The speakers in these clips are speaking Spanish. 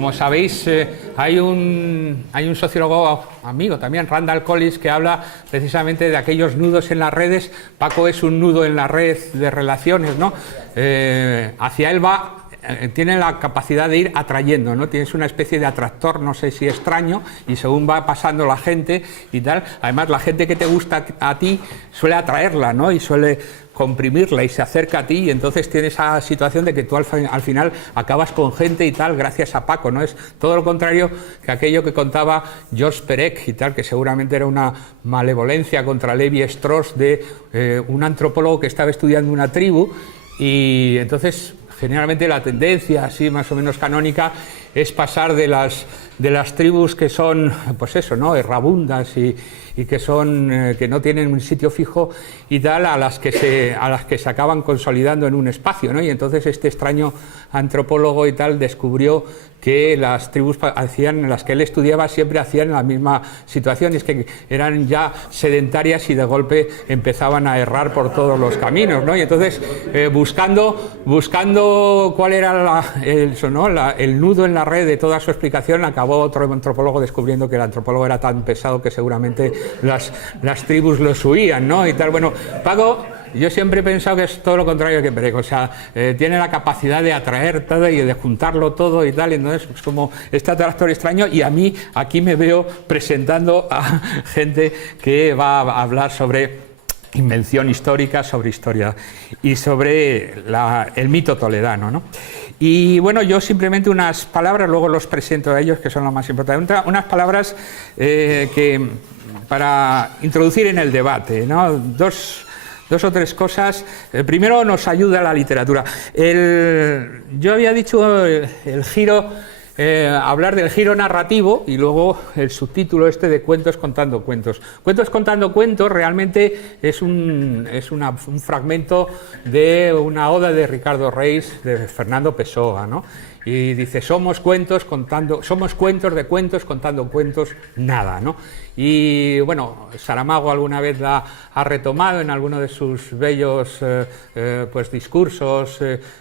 como sabéis, hay un sociólogo amigo también, Randall Collins, que habla precisamente de aquellos nudos en las redes. Paco es un nudo en la red de relaciones, ¿no? Hacia él va. Tiene la capacidad de ir atrayendo, ¿no? Tienes una especie de atractor, no sé si extraño, y según va pasando la gente y tal, además la gente que te gusta a ti suele atraerla, ¿no? Y suele comprimirla y se acerca a ti, y entonces tienes esa situación de que tú al final acabas con gente y tal gracias a Paco, ¿no? Es todo lo contrario que aquello que contaba George Perec y tal, que seguramente era una malevolencia contra Levi Strauss de un antropólogo que estaba estudiando una tribu, y entonces generalmente la tendencia, así más o menos canónica, es pasar de las tribus que son, pues eso, ¿no?, errabundas y que son que no tienen un sitio fijo y tal, a las que se acaban consolidando en un espacio, ¿no? Y entonces este extraño antropólogo y tal descubrió que las tribus en las que él estudiaba siempre hacían la misma situación, y es que eran ya sedentarias y de golpe empezaban a errar por todos los caminos, ¿no? Y entonces buscando cuál era el nudo en la red de toda su explicación, acabó otro antropólogo descubriendo que el antropólogo era tan pesado que seguramente las tribus los huían, ¿no? Y tal. Bueno, Paco, yo siempre he pensado que es todo lo contrario que Perec, o sea, tiene la capacidad de atraer todo y de juntarlo todo y tal, y entonces pues como este atractor extraño, y a mí aquí me veo presentando a gente que va a hablar sobre invención histórica, sobre historia y sobre el mito toledano, ¿no? Y bueno, yo simplemente unas palabras, luego los presento a ellos, que son lo más importante, unas palabras para introducir en el debate, ¿no? Dos o tres cosas. Primero, nos ayuda la literatura. Yo había dicho el giro, hablar del giro narrativo, y luego el subtítulo este de Cuentos contando cuentos. Cuentos contando cuentos realmente es un fragmento de una oda de Ricardo Reis, de Fernando Pessoa, ¿no? Y dice, somos cuentos de cuentos contando cuentos, nada, ¿no? Y bueno, Saramago alguna vez la ha retomado en alguno de sus bellos pues discursos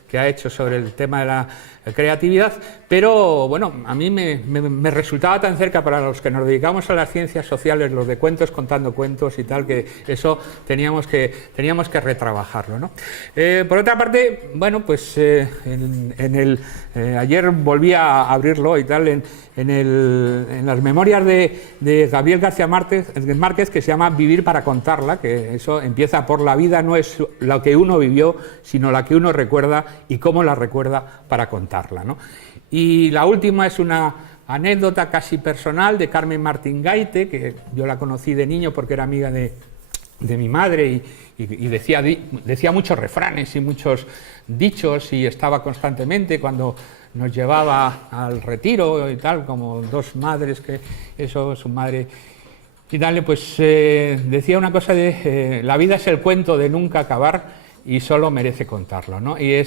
que ha hecho sobre el tema de la creatividad, pero bueno, a mí me resultaba tan cerca para los que nos dedicamos a las ciencias sociales, los de cuentos contando cuentos y tal, que eso teníamos que retrabajarlo, ¿no? Por otra parte, bueno, pues ayer volví a abrirlo y tal, en las memorias de Gabriel García Márquez, que se llama Vivir para contarla, que eso empieza por: la vida no es lo que uno vivió, sino la que uno recuerda y cómo la recuerda para contarla, ¿no? Y la última es una anécdota casi personal de Carmen Martín Gaite, que yo la conocí de niño porque era amiga de mi madre y decía muchos refranes y muchos dichos, y estaba constantemente cuando nos llevaba al retiro y tal, como dos madres, que eso, su madre y tal, pues decía una cosa de la vida es el cuento de nunca acabar y solo merece contarlo, ¿no? Y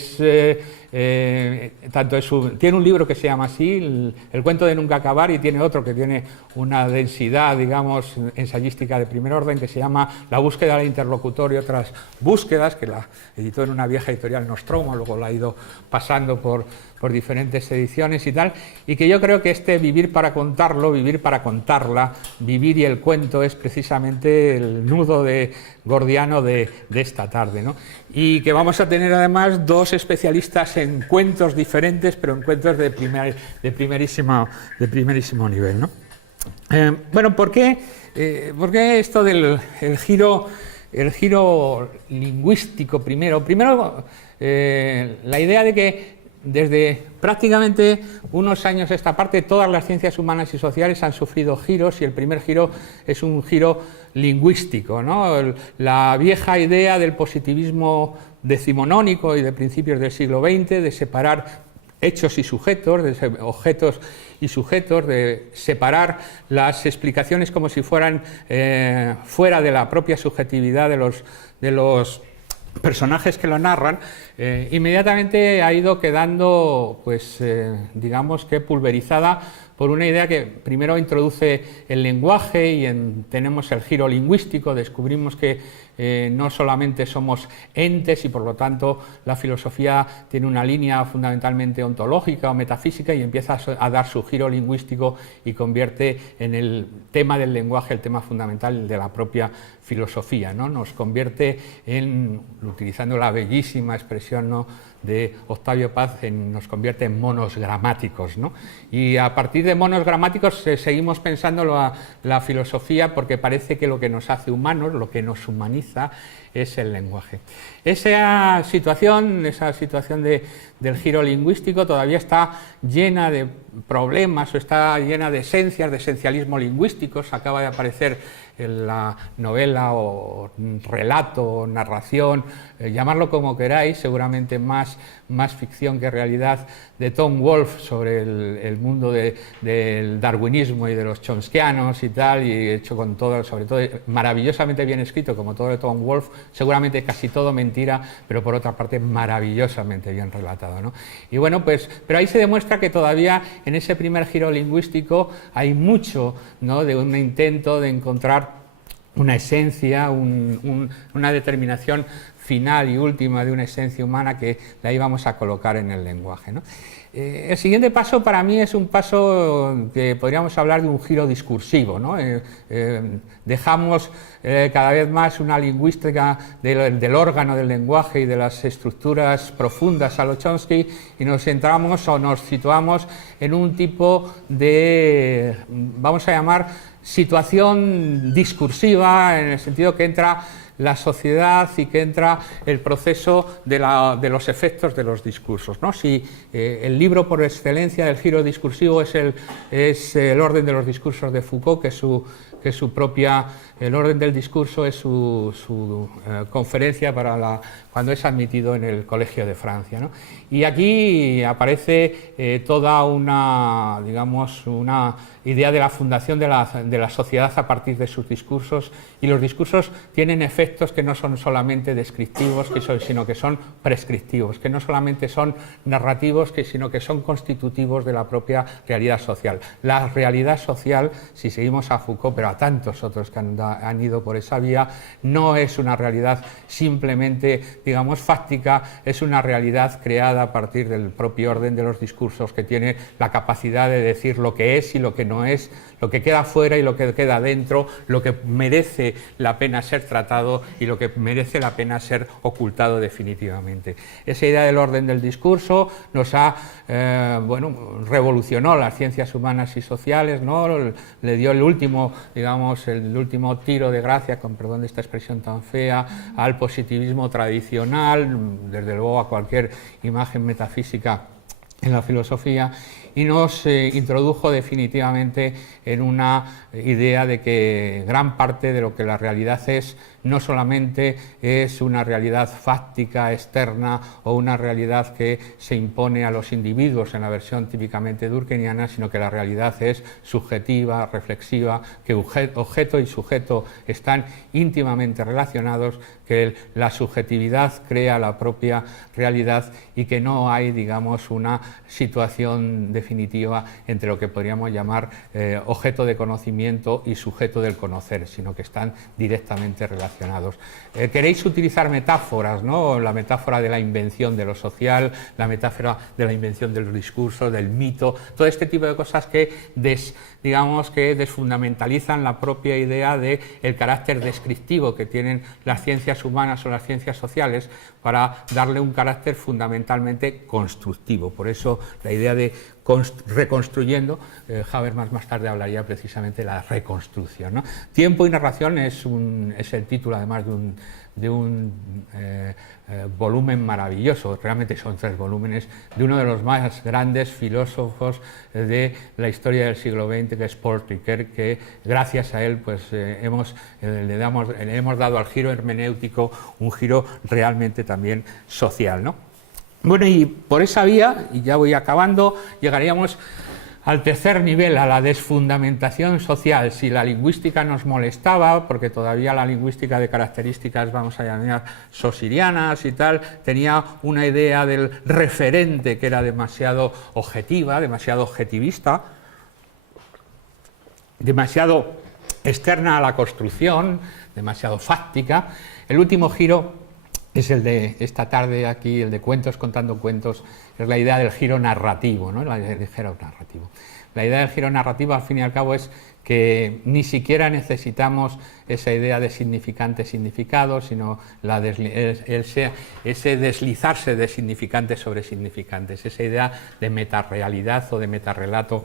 tiene un libro que se llama así, el cuento de nunca acabar, y tiene otro que tiene una densidad, digamos, ensayística de primer orden, que se llama La búsqueda del interlocutor y otras búsquedas, que la editó en una vieja editorial, Nostromo, luego la ha ido pasando por diferentes ediciones y tal, y que yo creo que este vivir para contarlo, vivir para contarla, vivir y el cuento es precisamente el nudo gordiano de esta tarde, ¿no? Y que vamos a tener además dos especialistas en cuentos diferentes, pero en cuentos de primerísimo nivel, ¿no? Bueno, ¿por qué esto del giro lingüístico primero? Primero, la idea de que desde prácticamente unos años a esta parte todas las ciencias humanas y sociales han sufrido giros, y el primer giro es un giro lingüístico, ¿no? La vieja idea del positivismo decimonónico y de principios del siglo XX de separar hechos y sujetos, de objetos y sujetos, de separar las explicaciones como si fueran fuera de la propia subjetividad de los personajes que lo narran, inmediatamente ha ido quedando, pues digamos que pulverizada por una idea que primero introduce el lenguaje y tenemos el giro lingüístico, descubrimos que no solamente somos entes y por lo tanto la filosofía tiene una línea fundamentalmente ontológica o metafísica y empieza a dar su giro lingüístico y convierte en el tema del lenguaje el tema fundamental de la propia filosofía, ¿no? Nos convierte en, utilizando la bellísima expresión, ¿no?, de Octavio Paz, nos convierte en monos gramáticos, ¿no? Y a partir de monos gramáticos seguimos pensando la filosofía, porque parece que lo que nos hace humanos, lo que nos humaniza, es el lenguaje. Esa situación del giro lingüístico todavía está llena de problemas o está llena de esencias, de esencialismo lingüístico. Acaba de aparecer en la novela o relato o narración, llamarlo como queráis, seguramente más ficción que realidad, de Tom Wolfe sobre el mundo del darwinismo y de los chomskianos y tal, y hecho con todo, sobre todo maravillosamente bien escrito, como todo de Tom Wolfe, seguramente casi todo mentira, pero por otra parte maravillosamente bien relatado, ¿no? Y bueno, pues, pero ahí se demuestra que todavía en ese primer giro lingüístico hay mucho, ¿no?, de un intento de encontrar una esencia, una determinación final y última de una esencia humana que la íbamos a colocar en el lenguaje, ¿no? El siguiente paso para mí es un paso que podríamos hablar de un giro discursivo, ¿no? Dejamos cada vez más una lingüística del órgano del lenguaje y de las estructuras profundas a lo Chomsky y nos centramos o nos situamos en un tipo de, vamos a llamar, situación discursiva, en el sentido que entra la sociedad y que entra el proceso de los efectos de los discursos, ¿no? Si el libro por excelencia del giro discursivo es el orden de los discursos de Foucault, que es su propia, el orden del discurso es su conferencia cuando es admitido en el Colegio de Francia, ¿no? Y aquí aparece toda una, digamos, una idea de la fundación de la sociedad a partir de sus discursos, y los discursos tienen efectos que no son solamente descriptivos, sino que son prescriptivos, que no solamente son narrativos, sino que son constitutivos de la propia realidad social. La realidad social, si seguimos a Foucault, pero a tantos otros que han ido por esa vía, no es una realidad simplemente, digamos, fáctica, es una realidad creada a partir del propio orden de los discursos, que tiene la capacidad de decir lo que es y lo que no es, lo que queda fuera y lo que queda dentro, lo que merece la pena ser tratado y lo que merece la pena ser ocultado definitivamente. Esa idea del orden del discurso nos ha, revolucionó las ciencias humanas y sociales, ¿no? Le dio el último, digamos, el último tiro de gracia, con perdón de esta expresión tan fea, al positivismo tradicional, desde luego a cualquier imagen metafísica en la filosofía, y nos introdujo definitivamente en una idea de que gran parte de lo que la realidad es no solamente es una realidad fáctica, externa, o una realidad que se impone a los individuos en la versión típicamente durkheimiana, sino que la realidad es subjetiva, reflexiva, que objeto y sujeto están íntimamente relacionados, que la subjetividad crea la propia realidad y que no hay, digamos, una situación definitiva entre lo que podríamos llamar objeto de conocimiento y sujeto del conocer, sino que están directamente relacionados. Queréis utilizar metáforas, ¿no? La metáfora de la invención de lo social, la metáfora de la invención del discurso, del mito, todo este tipo de cosas que desfundamentalizan la propia idea del carácter descriptivo que tienen las ciencias humanas o las ciencias sociales, para darle un carácter fundamentalmente constructivo. Por eso la idea de reconstruyendo, Habermas más tarde hablaría precisamente de la reconstrucción, ¿no? Tiempo y narración es el título, además de un volumen maravilloso, realmente son 3 volúmenes, de uno de los más grandes filósofos de la historia del siglo XX, que es Paul Ricoeur, que gracias a él pues le hemos dado al giro hermenéutico un giro realmente también social, ¿no? Bueno, y por esa vía, y ya voy acabando, llegaríamos al tercer nivel, a la desfundamentación social. Si la lingüística nos molestaba, porque todavía la lingüística de características, vamos a llamar saussurianas y tal, tenía una idea del referente que era demasiado objetiva, demasiado objetivista, demasiado externa a la construcción, demasiado fáctica. El último giro es el de esta tarde aquí, el de cuentos contando cuentos, es la idea del giro narrativo, ¿no? La idea del giro narrativo. La idea del giro narrativo, al fin y al cabo, es que ni siquiera necesitamos esa idea de significante-significado, sino ese deslizarse de significantes sobre significantes, esa idea de metarrealidad o de metarrelato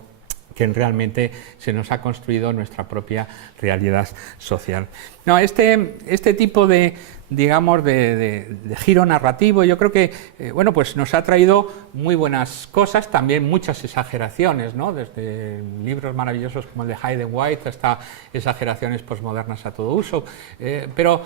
que realmente se nos ha construido nuestra propia realidad social. No, este tipo de, digamos, de giro narrativo, yo creo que bueno, pues nos ha traído muy buenas cosas, también muchas exageraciones, ¿no? Desde libros maravillosos como el de Hayden White hasta exageraciones posmodernas a todo uso, pero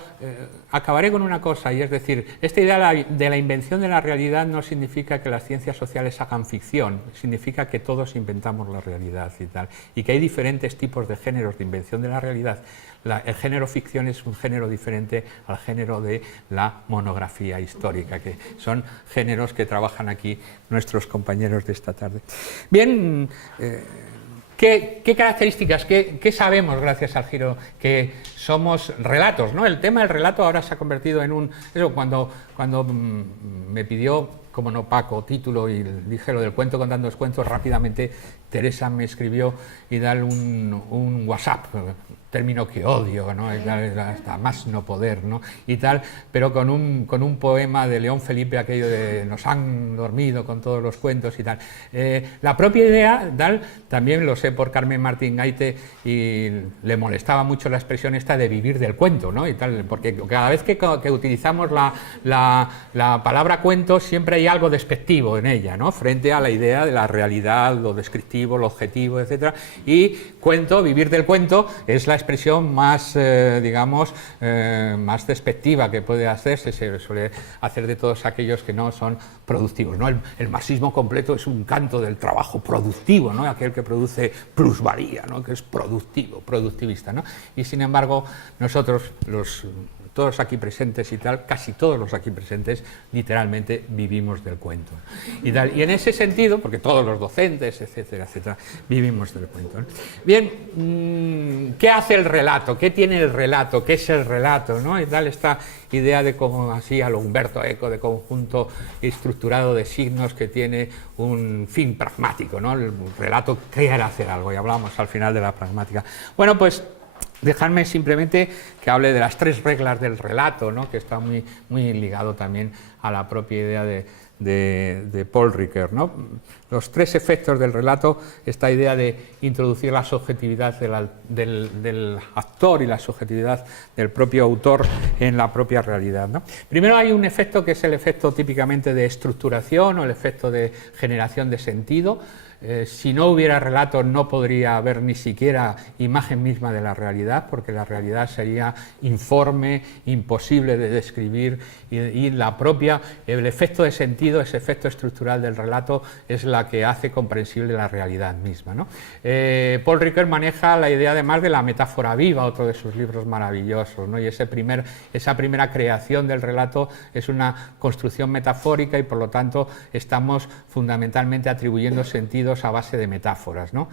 acabaré con una cosa, y es decir, esta idea de la invención de la realidad no significa que las ciencias sociales hagan ficción, significa que todos inventamos la realidad y tal, y que hay diferentes tipos de géneros de invención de la realidad. El género ficción es un género diferente al género de la monografía histórica, que son géneros que trabajan aquí nuestros compañeros de esta tarde. Bien, ¿qué características, qué sabemos gracias al giro? Que somos relatos, ¿no? El tema del relato ahora se ha convertido en un... Eso, cuando me pidió, como no Paco, título, y dije lo del cuento contando los cuentos, rápidamente Teresa me escribió y dale un WhatsApp, término que odio, ¿no? Hasta más no poder, ¿no? Y tal, pero con un poema de León Felipe, aquello de nos han dormido con todos los cuentos y tal. La propia idea, también lo sé por Carmen Martín Gaite, y le molestaba mucho la expresión esta de vivir del cuento, ¿no? Y tal, porque cada vez que utilizamos la palabra cuento, siempre hay algo despectivo en ella, ¿no? Frente a la idea de la realidad, lo descriptivo, lo objetivo, etcétera. Y cuento, vivir del cuento, es la expresión más, digamos, más despectiva que puede hacerse, se suele hacer de todos aquellos que no son productivos, ¿no? El marxismo completo es un canto del trabajo productivo, ¿no? Aquel que produce plusvalía, ¿no? Que es productivo, productivista, ¿no? Y sin embargo, nosotros, todos aquí presentes y tal, casi todos los aquí presentes, literalmente vivimos del cuento. Y en ese sentido, porque todos los docentes, etcétera, etcétera, vivimos del cuento, ¿no? Bien, ¿qué hace el relato? ¿Qué tiene el relato? ¿Qué es el relato? ¿No? Y tal, esta idea de como así a lo Humberto Eco, de conjunto estructurado de signos que tiene un fin pragmático, ¿no? El relato quiere hacer algo, y hablamos al final de la pragmática. Bueno, pues dejadme simplemente que hable de las 3 reglas del relato, ¿no? Que está muy, muy ligado también a la propia idea de Paul Ricoeur, ¿no? Los 3 efectos del relato, esta idea de introducir la subjetividad del actor y la subjetividad del propio autor en la propia realidad, ¿no? Primero hay un efecto que es el efecto típicamente de estructuración o el efecto de generación de sentido. Si no hubiera relato no podría haber ni siquiera imagen misma de la realidad, porque la realidad sería informe, imposible de describir, y el efecto de sentido, ese efecto estructural del relato, es la que hace comprensible la realidad misma, ¿no? Paul Ricoeur maneja la idea además de la metáfora viva, otro de sus libros maravillosos, ¿no? Y esa primera creación del relato es una construcción metafórica, y por lo tanto estamos fundamentalmente atribuyendo sentido a base de metáforas, ¿no?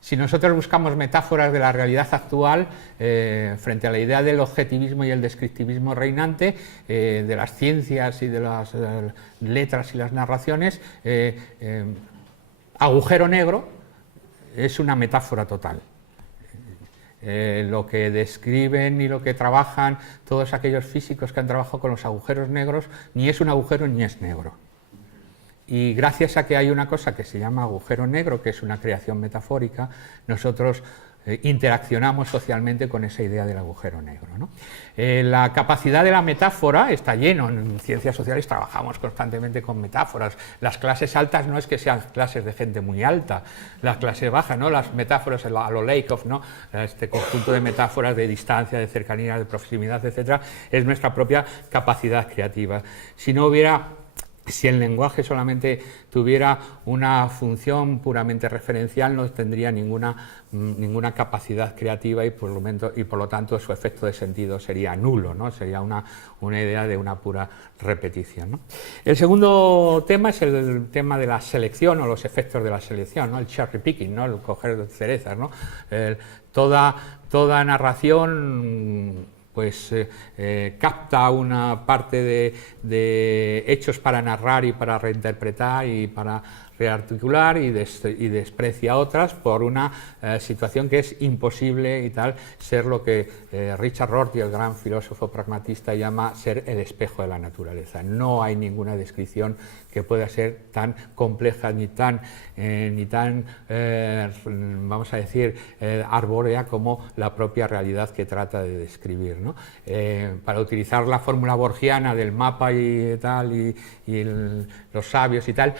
Si nosotros buscamos metáforas de la realidad actual frente a la idea del objetivismo y el descriptivismo reinante, de las ciencias y de las letras y las narraciones, agujero negro es una metáfora total. Lo que describen y lo que trabajan todos aquellos físicos que han trabajado con los agujeros negros, ni es un agujero ni es negro. Y gracias a que hay una cosa que se llama agujero negro, que es una creación metafórica, nosotros interaccionamos socialmente con esa idea del agujero negro, ¿no? La capacidad de la metáfora está lleno. En ciencias sociales trabajamos constantemente con metáforas. Las clases altas no es que sean clases de gente muy alta, las clases bajas, ¿no? Las metáforas a lo Lakoff, ¿no? Este conjunto de metáforas de distancia, de cercanía, de proximidad, etcétera, es nuestra propia capacidad creativa. Si no hubiera Si el lenguaje solamente tuviera una función puramente referencial, no tendría ninguna capacidad creativa y por lo tanto su efecto de sentido sería nulo, ¿no? Sería una idea de una pura repetición, ¿no? El segundo tema es el tema de la selección o los efectos de la selección, ¿no? El cherry picking, ¿no? El coger cerezas, ¿no? Toda narración pues capta una parte de hechos para narrar y para reinterpretar y para rearticular y desprecia otras por una situación que es imposible y tal, ser lo que Richard Rorty, el gran filósofo pragmatista, llama ser el espejo de la naturaleza. No hay ninguna descripción que pueda ser tan compleja ni tan vamos a decir, arbórea como la propia realidad que trata de describir, ¿no? Para utilizar la fórmula borgiana del mapa y tal, los sabios y tal,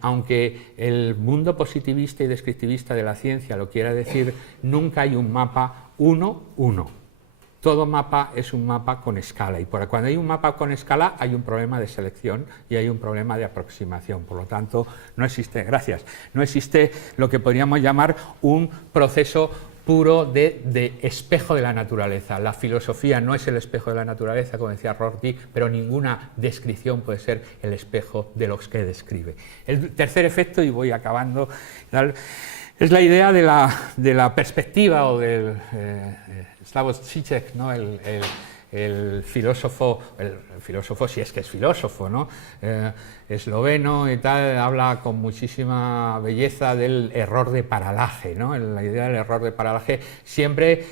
aunque el mundo positivista y descriptivista de la ciencia lo quiera decir, nunca hay un mapa 1-1. Todo mapa es un mapa con escala, y cuando hay un mapa con escala hay un problema de selección y hay un problema de aproximación. Por lo tanto, no existe lo que podríamos llamar un proceso puro de espejo de la naturaleza. La filosofía no es el espejo de la naturaleza, como decía Rorty, pero ninguna descripción puede ser el espejo de los que describe. El tercer efecto, y voy acabando, es la idea de la perspectiva o del Slavoj Žižek, ¿no? El filósofo, si es que es filósofo, ¿no? Esloveno y tal, habla con muchísima belleza del error de paralaje, ¿no? La idea del error de paralaje, siempre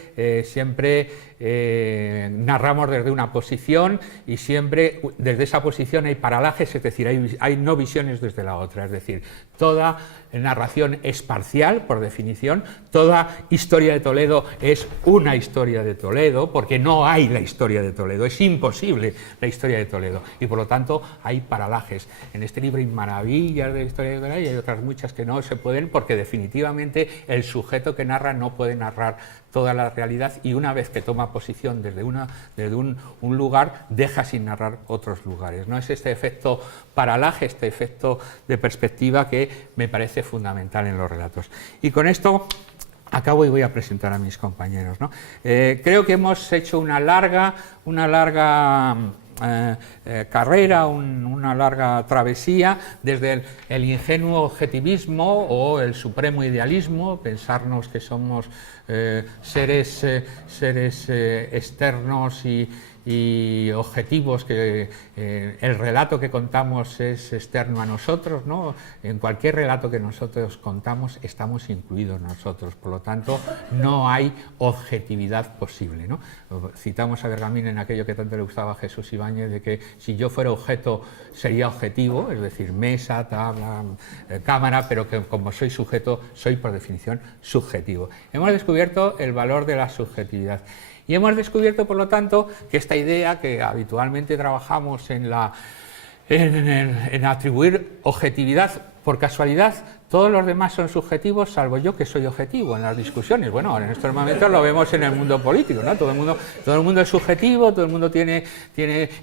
narramos desde una posición y siempre desde esa posición hay paralajes, es decir, hay no visiones desde la otra, es decir, toda narración es parcial, por definición, toda historia de Toledo es una historia de Toledo, porque no hay la historia de Toledo, es imposible la historia de Toledo, y por lo tanto hay paralajes. En este libro hay maravillas de la historia de Toledo y hay otras muchas que no se pueden, porque definitivamente el sujeto que narra no puede narrar toda la realidad, y una vez que toma posición desde un lugar, deja sin narrar otros lugares, ¿no? Es este efecto paralaje, este efecto de perspectiva que me parece fundamental en los relatos. Y con esto acabo y voy a presentar a mis compañeros, ¿no? Creo que hemos hecho una larga carrera, una larga travesía desde el ingenuo objetivismo o el supremo idealismo, pensarnos que somos seres externos y objetivos, que el relato que contamos es externo a nosotros, ¿no? En cualquier relato que nosotros contamos estamos incluidos nosotros, por lo tanto no hay objetividad posible, ¿no? Citamos a Bergamín en aquello que tanto le gustaba a Jesús Ibáñez, de que si yo fuera objeto sería objetivo, es decir, mesa, tabla, cámara, pero que como soy sujeto, soy por definición subjetivo. Hemos descubierto el valor de la subjetividad. Y hemos descubierto, por lo tanto, que esta idea que habitualmente trabajamos en atribuir objetividad por casualidad, todos los demás son subjetivos, salvo yo, que soy objetivo en las discusiones. Bueno, en estos momentos lo vemos en el mundo político, ¿no? Todo el mundo es subjetivo, todo el mundo tiene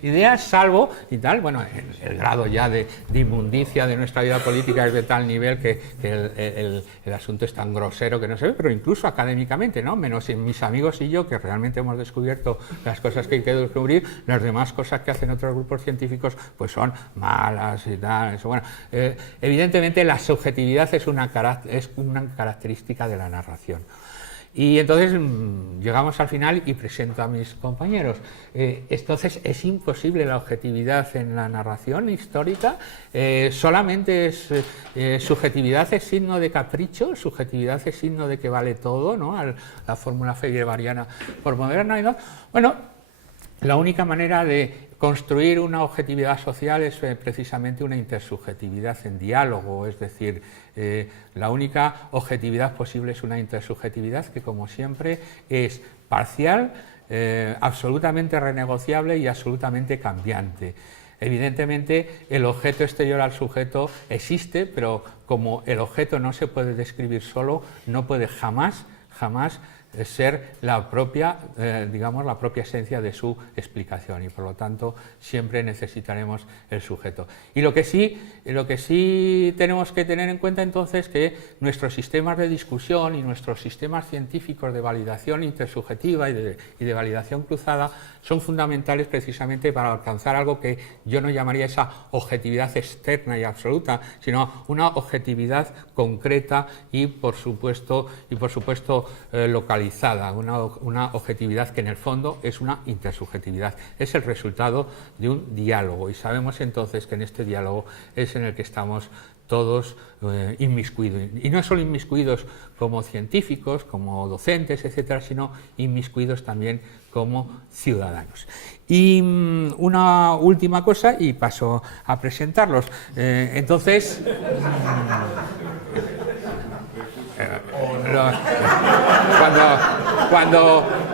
ideas, salvo y tal. Bueno, el grado ya de inmundicia de nuestra vida política es de tal nivel que el asunto es tan grosero que no se ve, pero incluso académicamente, ¿no? Menos mis amigos y yo, que realmente hemos descubierto las cosas que hay que descubrir, las demás cosas que hacen otros grupos científicos pues son malas y tal. Eso, bueno, evidentemente la subjetividad es una característica de la narración. Y entonces llegamos al final y presento a mis compañeros. Entonces es imposible la objetividad en la narración histórica, solamente es subjetividad es signo de capricho, subjetividad es signo de que vale todo, ¿no? La fórmula feyeraberiana por moderna y no. Bueno, la única manera de construir una objetividad social es precisamente una intersubjetividad en diálogo, es decir, la única objetividad posible es una intersubjetividad que, como siempre, es parcial, absolutamente renegociable y absolutamente cambiante. Evidentemente, el objeto exterior al sujeto existe, pero como el objeto no se puede describir solo, no puede jamás ser la propia, digamos, la propia esencia de su explicación, y por lo tanto siempre necesitaremos el sujeto. Y lo que sí tenemos que tener en cuenta entonces que nuestros sistemas de discusión y nuestros sistemas científicos de validación intersubjetiva y de validación cruzada son fundamentales precisamente para alcanzar algo que yo no llamaría esa objetividad externa y absoluta, sino una objetividad concreta y por supuesto localizada, una objetividad que en el fondo es una intersubjetividad, es el resultado de un diálogo, y sabemos entonces que en este diálogo es en el que estamos todos inmiscuidos, y no solo inmiscuidos como científicos, como docentes, etcétera, sino inmiscuidos también como ciudadanos. Y una última cosa, y paso a presentarlos. Entonces,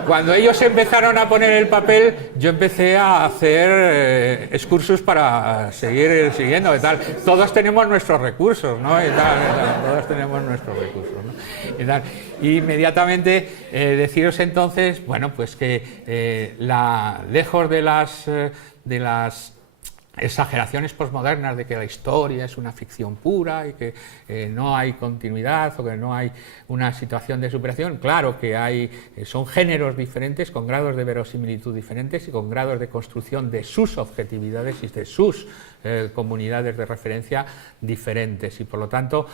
cuando ellos empezaron a poner el papel, yo empecé a hacer excursus para seguir siguiendo y tal. Todos tenemos nuestros recursos, ¿no? Todos tenemos nuestros recursos, ¿no? Y tal. Y inmediatamente deciros entonces, bueno, pues que lejos de las exageraciones posmodernas de que la historia es una ficción pura y que no hay continuidad o que no hay una situación de superación, claro que son géneros diferentes con grados de verosimilitud diferentes y con grados de construcción de sus objetividades y de sus comunidades de referencia diferentes, y por lo tanto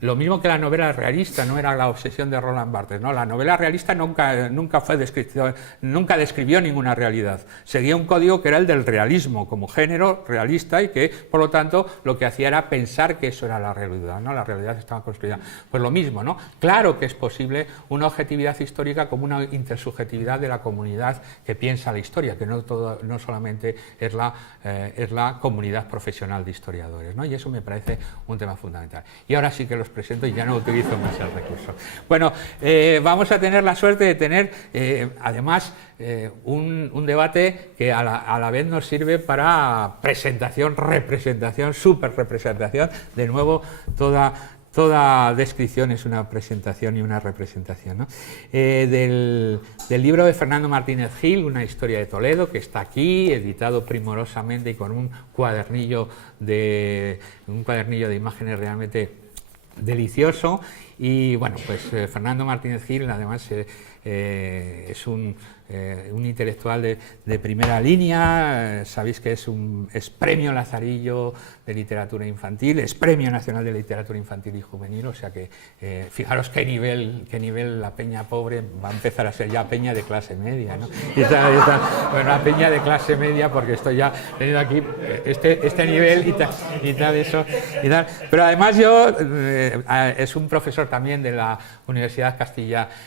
lo mismo que la novela realista no era la obsesión de Roland Barthes, ¿no? La novela realista nunca describió ninguna realidad, seguía un código que era el del realismo como género realista y que por lo tanto lo que hacía era pensar que eso era la realidad, ¿no? La realidad estaba construida. Pues lo mismo, ¿no? Claro que es posible una objetividad histórica como una intersubjetividad de la comunidad que piensa la historia, que no solamente es la comunidad profesional de historiadores, ¿no? Y eso me parece un tema fundamental. Y ahora sí que los presento y ya no utilizo más el recurso. Bueno, vamos a tener la suerte de tener además un debate que a la vez nos sirve para presentación, representación, superrepresentación. De nuevo, toda descripción es una presentación y una representación, ¿no? Del libro de Fernando Martínez Gil, Una historia de Toledo, que está aquí, editado primorosamente y con un cuadernillo de imágenes realmente delicioso. Y bueno, pues Fernando Martínez Gil además es un intelectual de primera línea, sabéis que es premio Lazarillo de literatura infantil, es premio nacional de literatura infantil y juvenil, o sea que fijaros qué nivel la peña pobre va a empezar a ser ya peña de clase media, ¿no? Bueno, la peña de clase media, porque estoy ya teniendo aquí este nivel y tal eso y tal, pero además es un profesor también de la Universidad Castilla-La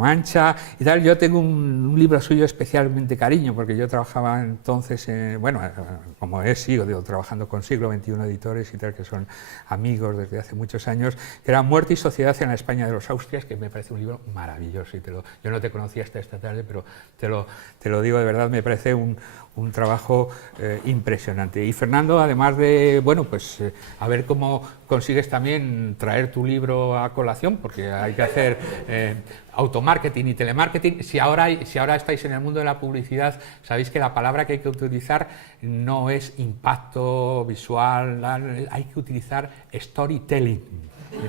Mancha y tal. Yo tengo un libro suyo especialmente cariño, porque yo trabajaba entonces, sigo trabajando con Siglo XXI Editores y tal, que son amigos desde hace muchos años, que era Muerte y Sociedad en la España de los Austrias, que me parece un libro maravilloso, y yo no te conocía hasta esta tarde, pero te lo digo de verdad, me parece un trabajo impresionante. Y Fernando, además de, a ver cómo consigues también traer tu libro a colación, porque hay que hacer automarketing y telemarketing. Si ahora estáis en el mundo de la publicidad, sabéis que la palabra que hay que utilizar no es impacto visual, hay que utilizar storytelling.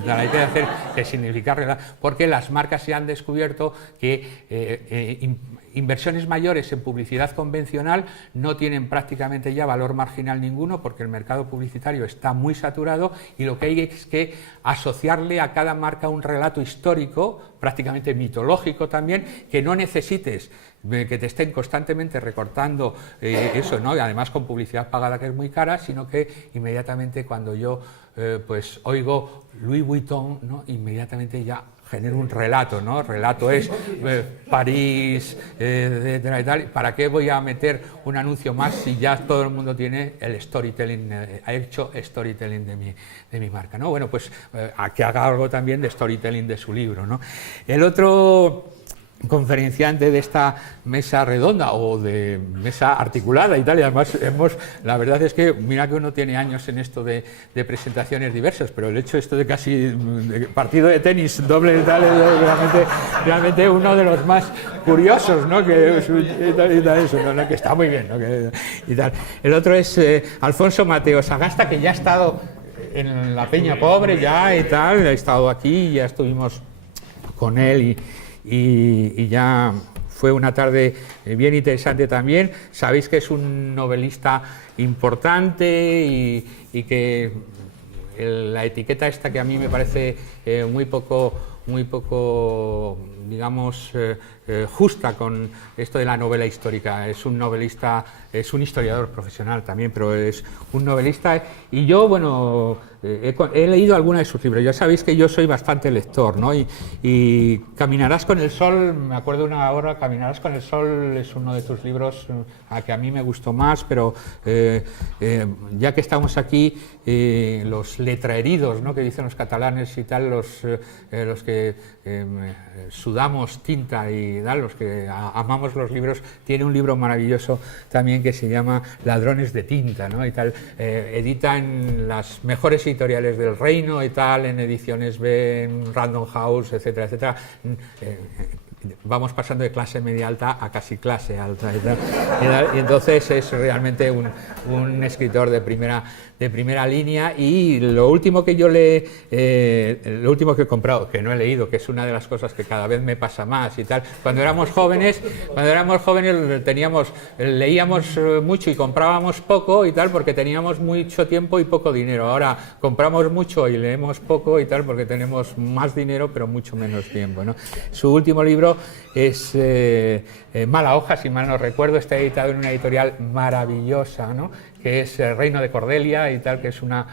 Hay que hacer que significa, porque las marcas se han descubierto que inversiones mayores en publicidad convencional no tienen prácticamente ya valor marginal ninguno, porque el mercado publicitario está muy saturado, y lo que hay es que asociarle a cada marca un relato histórico, prácticamente mitológico también, que no necesites que te estén constantemente recortando eso, ¿no? Y además con publicidad pagada, que es muy cara, sino que inmediatamente cuando yo oigo Louis Vuitton, ¿no? Inmediatamente ya genero un relato, ¿no? Relato es París, etcétera y tal. ¿Para qué voy a meter un anuncio más si ya todo el mundo tiene el storytelling, ha hecho storytelling de mi marca, ¿no? Bueno, pues a que haga algo también de storytelling de su libro, ¿no? El otro conferenciante de esta mesa redonda o de mesa articulada y tal, y además la verdad es que mira que uno tiene años en esto de presentaciones diversas, pero el hecho esto de casi de partido de tenis doble y tal es realmente uno de los más curiosos, ¿no? Y tal, eso, ¿no? Que está muy bien, ¿no? Y tal. El otro es Alfonso Mateo Sagasta, que ya ha estado en la Peña Pobre ya y tal, ha estado aquí, ya estuvimos con él y ya fue una tarde bien interesante también. Sabéis que es un novelista importante y que la etiqueta esta que a mí me parece muy poco, digamos, justa con esto de la novela histórica. Es un novelista, es un historiador profesional también, pero es un novelista. Y yo, bueno, he leído algunos de sus libros. Ya sabéis que yo soy bastante lector, ¿no? Y Caminarás con el sol, me acuerdo una hora, Caminarás con el sol es uno de tus libros a que a mí me gustó más, pero ya que estamos aquí, los letraheridos, ¿no? Que dicen los catalanes y tal, los que sudamos tinta y tal, los que amamos los libros, tiene un libro maravilloso también que se llama Ladrones de tinta, ¿no? Y tal, edita en las mejores editoriales del reino y tal, en Ediciones B, en Random House, etcétera, etcétera. Vamos pasando de clase media alta a casi clase alta y entonces es realmente un escritor de primera línea. Y lo último que yo lo último que he comprado, que no he leído, que es una de las cosas que cada vez me pasa más y tal, cuando éramos jóvenes leíamos mucho y comprábamos poco y tal porque teníamos mucho tiempo y poco dinero. Ahora compramos mucho y leemos poco y tal porque tenemos más dinero pero mucho menos tiempo, ¿no? Su último libro es Mala hoja, si mal no recuerdo, está editado en una editorial maravillosa, ¿no? Que es El Reino de Cordelia y tal, que es una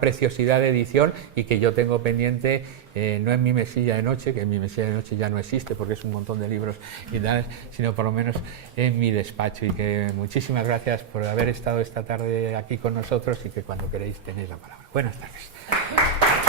preciosidad de edición y que yo tengo pendiente, no en mi mesilla de noche, que en mi mesilla de noche ya no existe porque es un montón de libros y tal, sino por lo menos en mi despacho. Y que muchísimas gracias por haber estado esta tarde aquí con nosotros y que cuando queréis tenéis la palabra. Buenas tardes.